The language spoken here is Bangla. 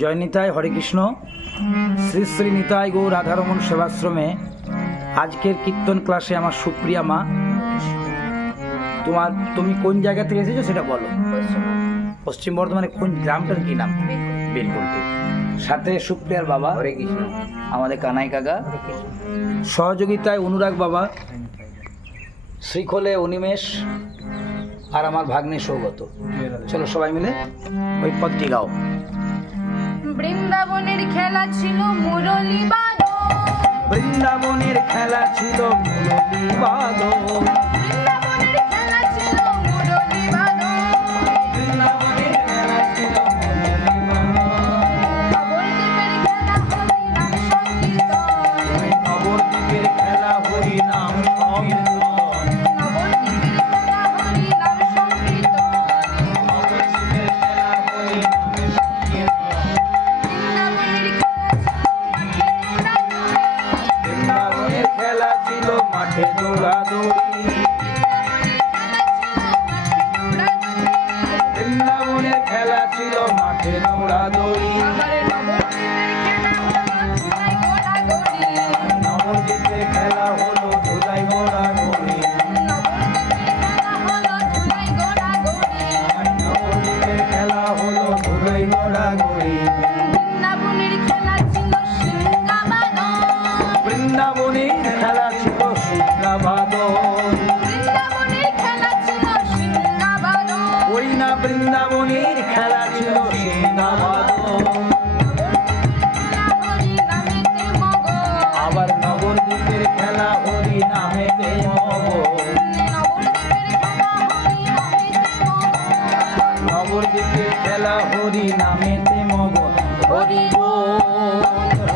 জয় নিতাই, হরে কৃষ্ণ। শ্রী শ্রী নিতাই গৌর রাধারমণ সেবাশ্রমে আজকের কীর্তন ক্লাসে আমার সুপ্রিয়া মা। তুমি কোন জায়গা থেকে এসেছো সেটা বলো। পশ্চিম বর্ধমানে কোন গ্রামটার কি নাম? বেলকুন্টি। সাথে সুপ্রিয়ার বাবা হরে কৃষ্ণ, আমাদের কানাই কাকা। সহযোগিতায় অনুরাগ বাবা, শ্রীখোলে অনিমেষ আর আমার ভাগ্নে সৌগত। চলো সবাই মিলে ওই পদটি গাও। বৃন্দাবনের খেলা ছিল মুরলী বাদন, বৃন্দাবনের খেলা ছিল মুরলী বাদন, বৃন্দাবনের খেলা ছিল মুরলী বাদন, বৃন্দাবনের খেলা ছিল মুরলী বাদন। নবদ্বীপের খেলা হরি নাম সংকীর্তন, নবদ্বীপের খেলা হরি নাম সংকীর্তন, নবদ্বীপের খেলা হরি নাম সংকীর্তন, বৃন্দাবনের খেলা ছিল মাঠে দৌড়াদৌড়ি, বৃন্দাবনের খেলা ছিল মাঠে দৌড়াদৌড়ি। নবদ্বীপের খেলা হলো ধুলাই গোড়াগড়ি, নবদ্বীপের খেলা হলো ধুলাই গোড়াগড়ি। বৃন্দাবনের খেলা ছিল সিংহাবাদন, বৃন্দাবনের খেলা ছিল সিংহাবাদন, বৃন্দাবনের খেলা ছিল সিংহাবাদন, ওই না বৃন্দাবনের খেলা ছিল সিংহাবাদন। হরি নামেতে মগন, আবার নবদ্বীপের খেলা হরি নামেতে মগন, নবদ্বীপের খেলা হরি নামেতে মগন, নবদ্বীপের খেলা হরি নামেতে মগন। হরি বল